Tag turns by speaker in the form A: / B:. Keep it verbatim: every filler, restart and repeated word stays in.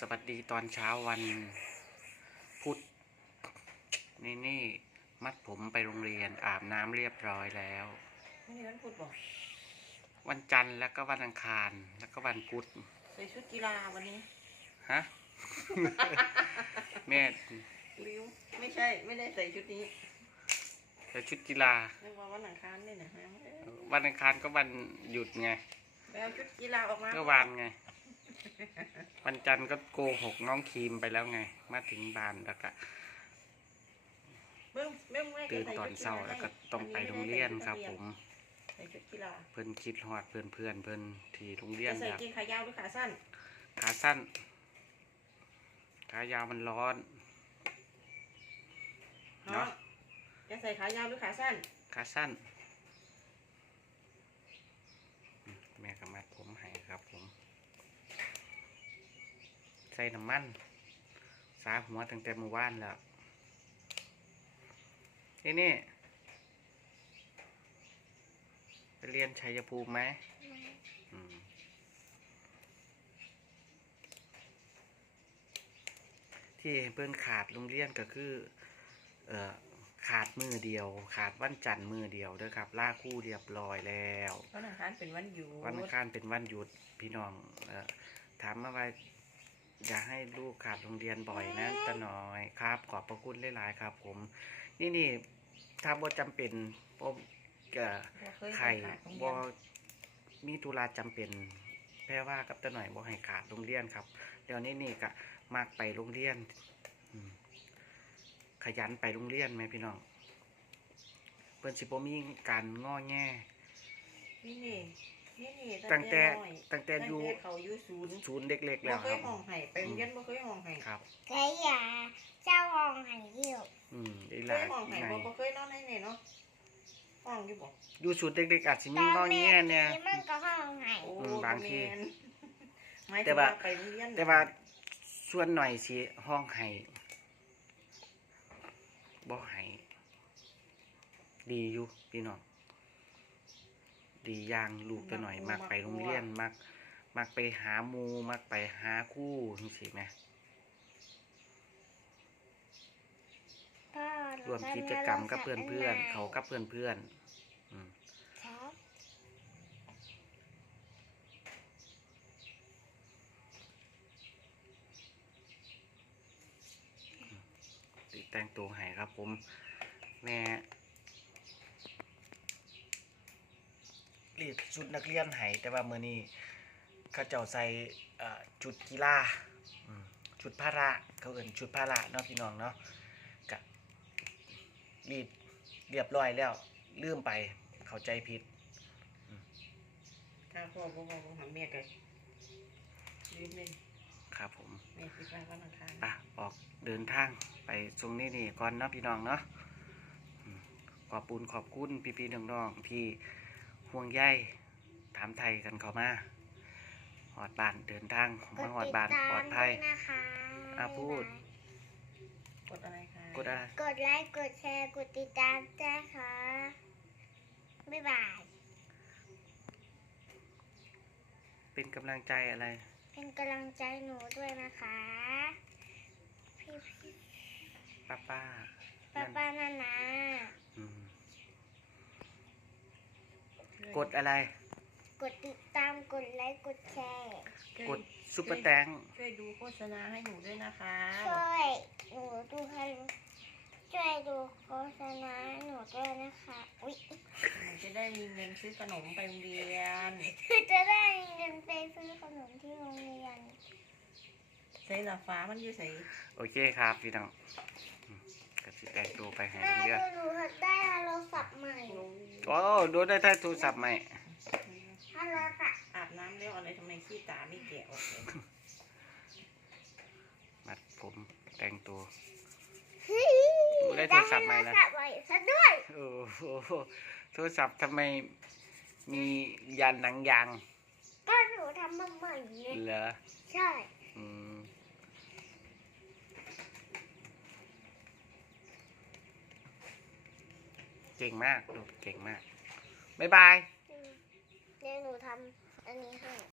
A: สวัสดีตอนเช้าวันพุธนี่นี่มัดผมไปโรงเรียนอาบน้ำเรียบร้อยแล้ว
B: วันนี้วันพุธบอก
A: วันจันทร์แล้วก็วันอังคารแล้วก็วันพุธ
B: ใส่ชุดกีฬาวันนี้
A: ฮะ แม่
B: ริ้วไม่ใช่ไม่ได้ใส่ชุดนี้
A: ใส่ชุดกีฬา
B: ไม่ว่าวันอังคารนี่นะฮะ
A: วันอังคารก็วันหยุดไง
B: ไปเอาชุดกีฬาออกมา
A: เมื่อวานไงวันจันทร์ก็โกหกน้องครีมไปแล้วไงมาถึงบ้านแล้วก็ตื่นตอนเช้าแล้วก็ต้องไปโรงเรียนครับผมเพื่อนคิดฮอดเพื่อนเพื่อนเพื่อนที่โรงเรียน
B: ใส่กางเกงขายาวหรือขาสั้น
A: ขาสั้นขายาวมันร้อน
B: เนาะจะใส่ขายาวหรือขาสั้น
A: ขาสั้นแม่ก็มัดผมให้ครับผมใส่น้ำมันสาหัวตั้งแต่เมื่อวานแล้วนี่นี่ไปเรียนชัยภูมิไหมที่เพิ่นขาดโรงเรียนก็คือเอ่อขาดมือเดียวขาดวันจันทร์มือเดียวเด้อครับล่าคู่เรียบร้อยแล้ว
B: วันอังคารเป็นวันหยุด
A: วันอังคารเป็นวันหยุดพี่น้องเอ่อถามมาว่าอย่าให้ลูกขาดโรงเรียนบ่อยนะตาหน่อยครับขอบพระคุณหลายๆครับผมนี่นี่ถ้าบ่จำเป็นผมก็ไข่บ่มีธุระจำเป็นแพ่ว่ากับตาหน่อยบ่ให้ขาดโรงเรียนครับเดี๋ยวนี้นี่ก็มากไปโรงเรียนขยันไปโรงเรียนไหมพี่น้องเพิ่นสิบ่มีการง้อแง่
B: นี่นี่นี่นี่
A: ตั้งแต่ตั้งแต่อยู่
B: เขาอยู่ศูนย์
A: ศูนย์เด็กๆแล้วครับ
B: บ่เคยห้องไห้ไปโรงเรียนบ่เคยห้องไห้
A: ครับ
C: เคยอย่าเจ้าห้องไห้เยี่ยว
A: อืมได้
B: หลายห้องไห้บ่บ่เคยนอนในนี่เนาะห้องอยู่บ่
A: อยู่ศูนย์เด็กๆอาจสิมีง้อแง่เนี่ย
C: มันก็ห้องไห้
A: บางที
B: แต่ว่าไปโรงเรียน
A: แต่ว่าส่วนหน่อยสิห้องไห้บ่ไห้ดีอยู่พี่น้องดีอย่างลูกตัวหน่อยมักไปโรงเรียนมักมักไปหาหมู่มักไปหาคู่จังซี่แหมรวมกิจกรรมกับเพื่อนๆเขากับเพื่อนๆอืมแต่งตัวให้ครับผมแม่รีดชุดนักเรียนให้แต่ว่ามื้อนี้เขาเจ้าใส่ชุดกีฬาชุดพละเขาเอิ้นชุดพละเนาะพี่น้องเนาะก็รีดเรียบร้อยแล้วลืมไปเข้าใจผิด
B: ถ้าพ่อบ่บ่บ่หันแม่ก็ลืมเลย
A: ครับผม
B: แม่คิดว่าวันอังคาร
A: อ่ะออกเดินทางไปตรงนี้นี่ก่อนเนาะพี่น้องเนาะขอบคุณขอบคุณพี่ๆน้องๆที่ห่วงใยถามไทยกันเข้ามาหอดบ้านเดินทางมาหอดบ้านปลอดภัยอ่ะพูด
B: กดอะไรคะ
A: กดอะไร
C: กดไลค์กดแชร์กดติดตามด้วยค่ะบ๊ายบาย
A: เป็นกำลังใจอะไร
C: เป็นกำลังใจหนูด้วยนะคะพี่พี่
A: ป้าป้า
C: ป้าป้านานา
A: กดอะไร
C: กดติดตามกดไลค์กดแชร์
A: กดซุปเปอร์แตง
B: ช่วยดูโฆษณาให้หนูด้วยนะคะ
C: ช่วยหนูดูให้ช่วยดูโฆษณาให้หนูด้วยนะคะอุ๊ย
B: จะได้มีเงินซื้อขนมไปโรงเรียน
C: จะได้เงินไปซื้อขนมที่โรงเรียน
B: ใส่หลับฟ้ามันอยู่ใส่
A: โอเคครับพี่น้องก็สิแต่งตัวไปให้โรงเรียน
C: หนูได้โทรศัพท์ใหม่
A: โอ้ดูได้ได้โทรศัพท์ใหม่
C: ฮัลโหลค่ะ
B: อาบน้ำแล้วอะไรทำไมขี้ตาไม่แกะออกเลย
A: มัดผมแต่งตัวดูได้โทรศัพท์ใหม่แล้ว
C: ซะด้วย
A: โอ้โหโทรศัพท์ทำไมมียันหนังยาง
C: ก็หนูทำมาใหม่
A: เหรอ
C: ใช่
A: อืมเก่งมากลูกเก่งมากบ๊ายบาย
C: เดี๋ยวหนูทำอันนี้ให้